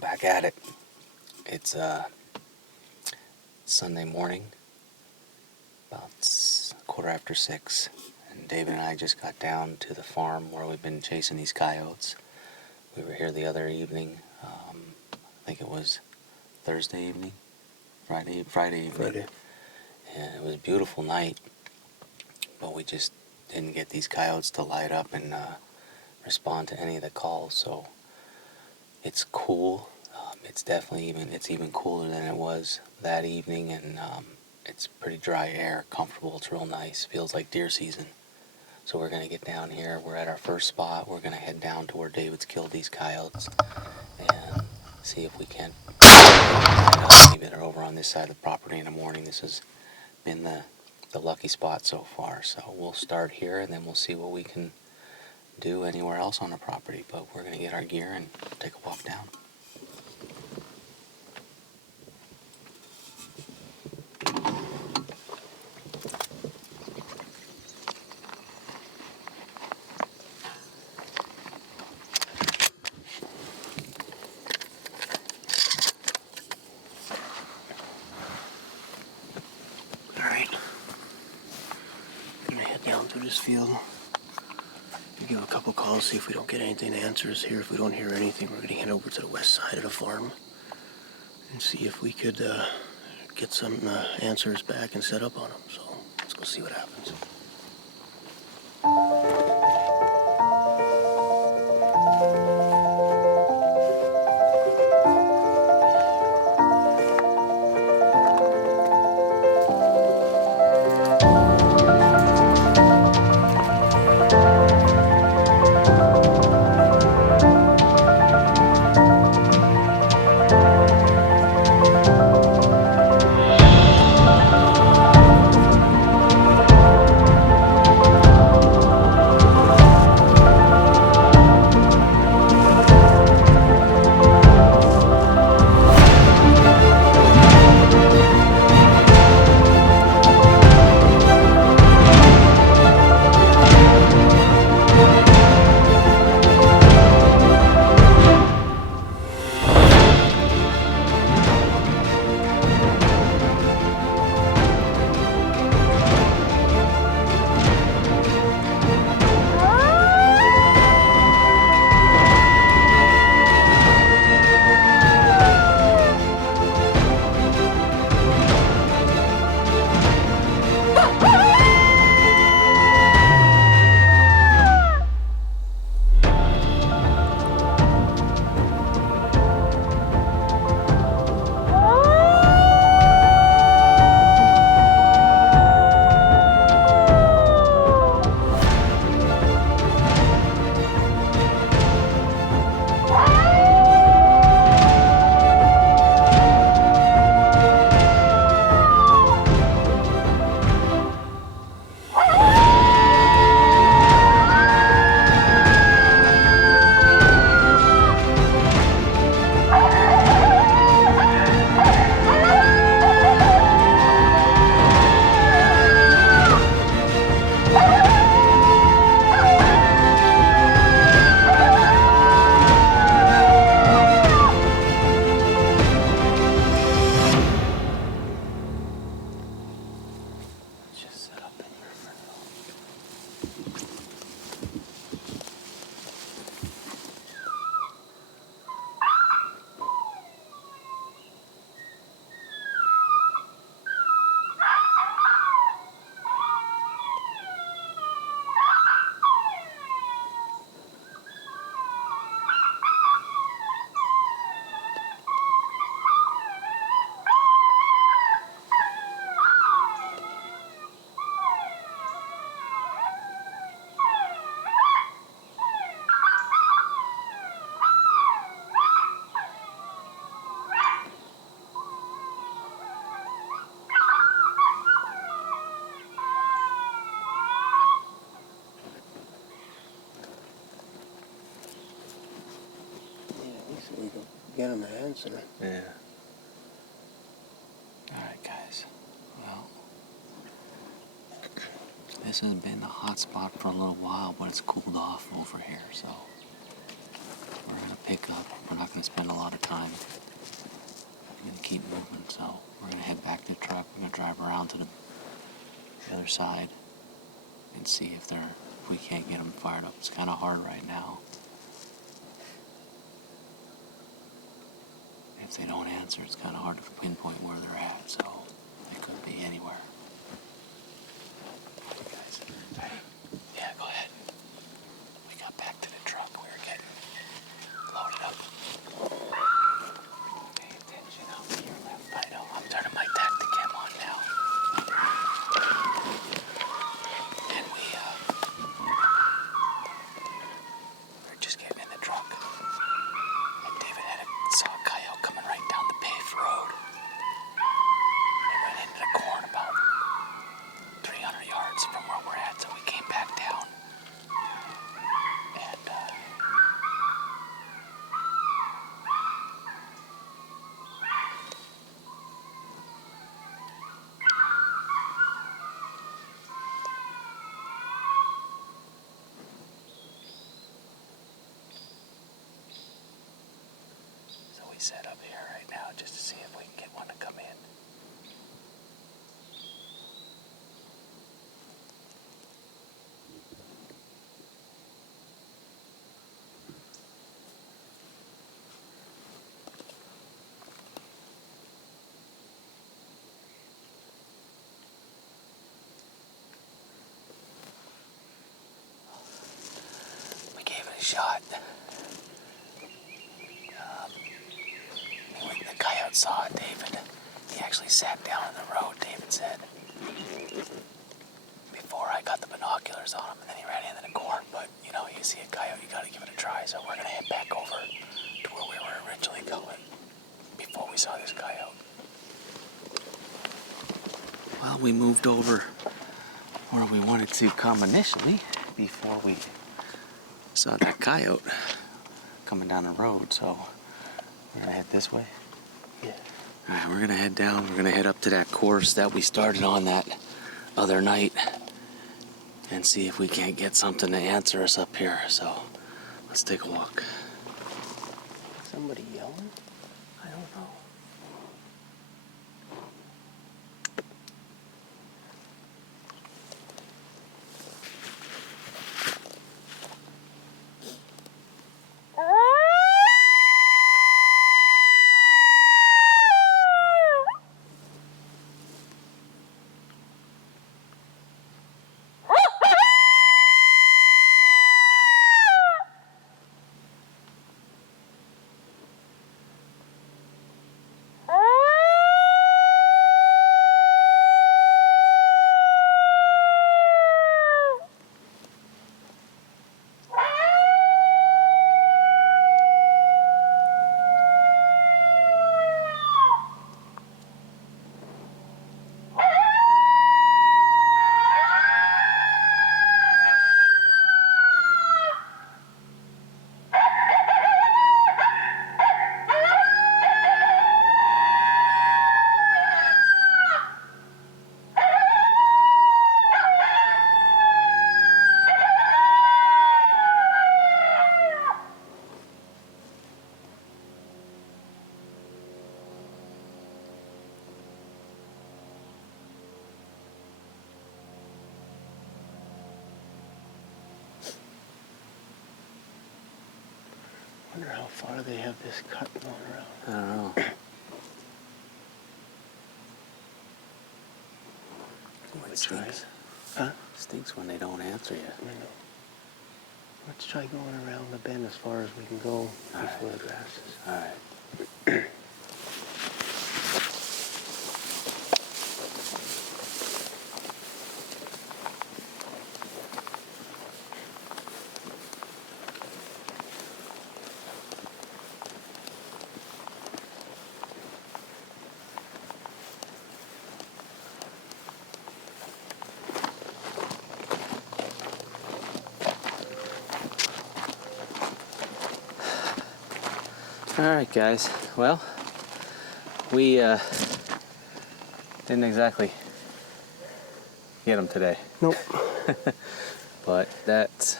back at it. It's Sunday morning, about 6:15, and David and I just got down to the farm where we've been chasing these coyotes. We were here the other evening. I think it was Thursday evening, Friday evening. Friday. And it was a beautiful night, but we just didn't get these coyotes to light up and respond to any of the calls. So it's cool. It's definitely even cooler than it was that evening, and it's pretty dry air, comfortable. It's real nice. Feels like deer season. So we're gonna get down here. We're at our first spot. We're gonna head down to where David's killed these coyotes and see if we can. Maybe they're over on this side of the property in the morning. This has been the lucky spot so far. So we'll start here, and then we'll see what we can do anywhere else on the property. But we're gonna get our gear and take a walk down. Through this field. We give a couple calls, see if we don't get anything to answer us here. If we don't hear anything, we're going to head over to the west side of the farm and see if we could get some answers back and set up on them. So let's go see what happens. We can get him an answer. Yeah. Alright, guys. Well, this has been a hot spot for a little while, but it's cooled off over here, so we're going to pick up. We're not going to spend a lot of time. We're going to keep moving, so we're going to head back to the truck. We're going to drive around to the other side and see if we can't get them fired up. It's kind of hard right now. If they don't answer, it's kind of hard to pinpoint where they're at, so they could be anywhere. You guys, ready? Yeah, go ahead. We got back to the truck. We were getting loaded up. Pay attention out to your left. I know. I'm turning my tactic cam on now. And we're just getting in the truck. And David saw a coyote coming right down the paved road. It went into the corn about 300 yards from where we're at, so we came back down. And so we set up here right now just to see if we can get one to come in. We gave it a shot. The coyote saw it, David. He actually sat down in the road, David said. Before I got the binoculars on him, and then he ran into the corn. But, you know, you see a coyote, you gotta give it a try. So we're gonna head back over to where we were originally going before we saw this coyote. Well, we moved over where we wanted to come initially before we saw that coyote coming down the road, so we're gonna head this way. Yeah. All right, we're gonna head down. We're gonna head up to that course that we started on that other night and see if we can't get something to answer us up here. So let's take a walk. Somebody yelling? I don't know. Wonder how far they have this cut going around. I don't know. It stinks. Huh? Stinks when they don't answer you. I know. Let's try going around the bend as far as we can go before the grasses. All right. All right, guys. Well, we didn't exactly get them today. Nope. But that's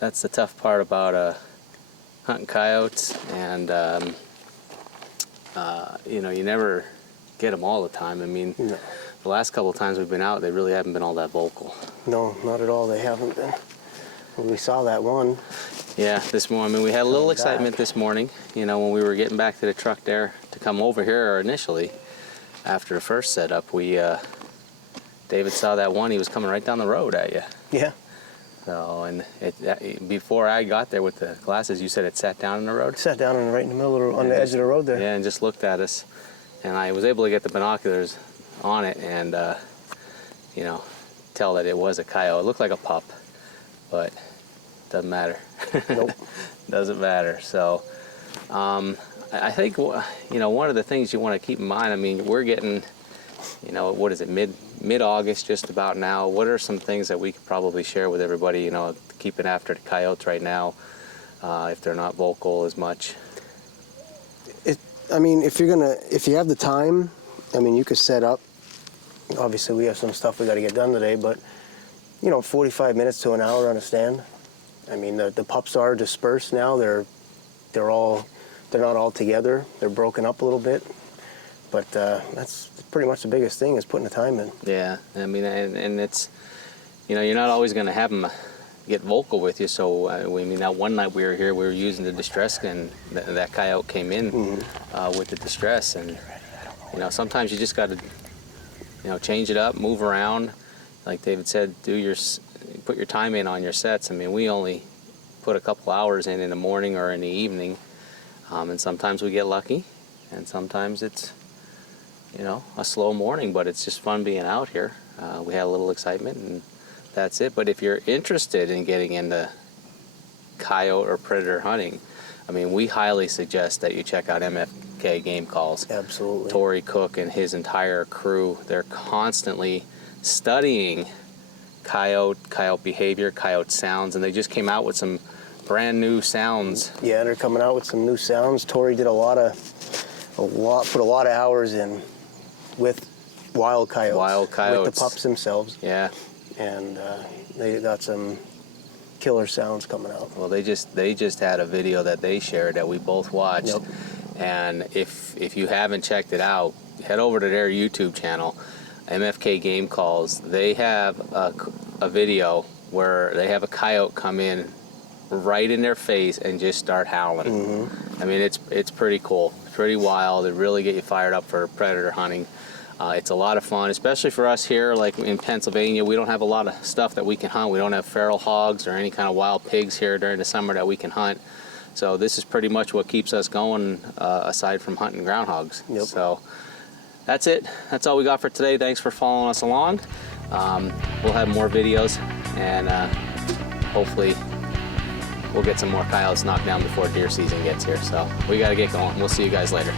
the tough part about hunting coyotes, and you know, you never get them all the time. I mean, No. the last couple of times we've been out, they really haven't been all that vocal. No, not at all. They haven't been. When we saw that one. Yeah, this morning, I mean, we had a little excitement this morning, you know, when we were getting back to the truck there to come over here initially. After the first setup, David saw that one, he was coming right down the road at you. Yeah. So, and before I got there with the glasses, you said it sat down in the road? Sat down right in the middle, on the edge of the road there. Yeah, and just looked at us. And I was able to get the binoculars on it and, you know, tell that it was a coyote. It looked like a pup, but doesn't matter. Nope. Doesn't matter. So, I think, you know, one of the things you want to keep in mind, I mean, we're getting, you know, what is it, mid-August just about now. What are some things that we could probably share with everybody, you know, keeping after the coyotes right now, if they're not vocal as much? I mean, if you have the time, I mean, you could set up. Obviously, we have some stuff we got to get done today, but, you know, 45 minutes to an hour on a stand. I mean, the pups are dispersed now. They're not all together. They're broken up a little bit, but that's pretty much the biggest thing is putting the time in. Yeah, I mean, and it's, you know, you're not always going to have them get vocal with you. So I mean, that one night we were here, we were using the distress, and that coyote came in with the distress, and you know, sometimes you just got to, you know, change it up, move around. Like David said, put your time in on your sets. I mean, we only put a couple hours in the morning or in the evening, and sometimes we get lucky, and sometimes it's, you know, a slow morning, but it's just fun being out here. We had a little excitement, and that's it. But if you're interested in getting into coyote or predator hunting, I mean, we highly suggest that you check out MFK Game Calls. Absolutely. Tori Cook and his entire crew, they're constantly studying coyote behavior, coyote sounds, and they just came out with some brand new sounds. Yeah, they're coming out with some new sounds. Tori did put a lot of hours in with wild coyotes. Wild coyotes. With the pups themselves. Yeah. And they got some killer sounds coming out. Well, they just had a video that they shared that we both watched. Yep. And if you haven't checked it out, head over to their YouTube channel, MFK Game Calls. They have a video where they have a coyote come in right in their face and just start howling. I mean, it's pretty cool. It's pretty wild. It really get you fired up for predator hunting. It's a lot of fun, especially for us here, like in Pennsylvania. We don't have a lot of stuff that we can hunt. We don't have feral hogs or any kind of wild pigs here during the summer that we can hunt. So this is pretty much what keeps us going, aside from hunting groundhogs. Yep. So that's it. That's all we got for today. Thanks for following us along. We'll have more videos, and hopefully we'll get some more coyotes knocked down before deer season gets here. So we got to get going. We'll see you guys later.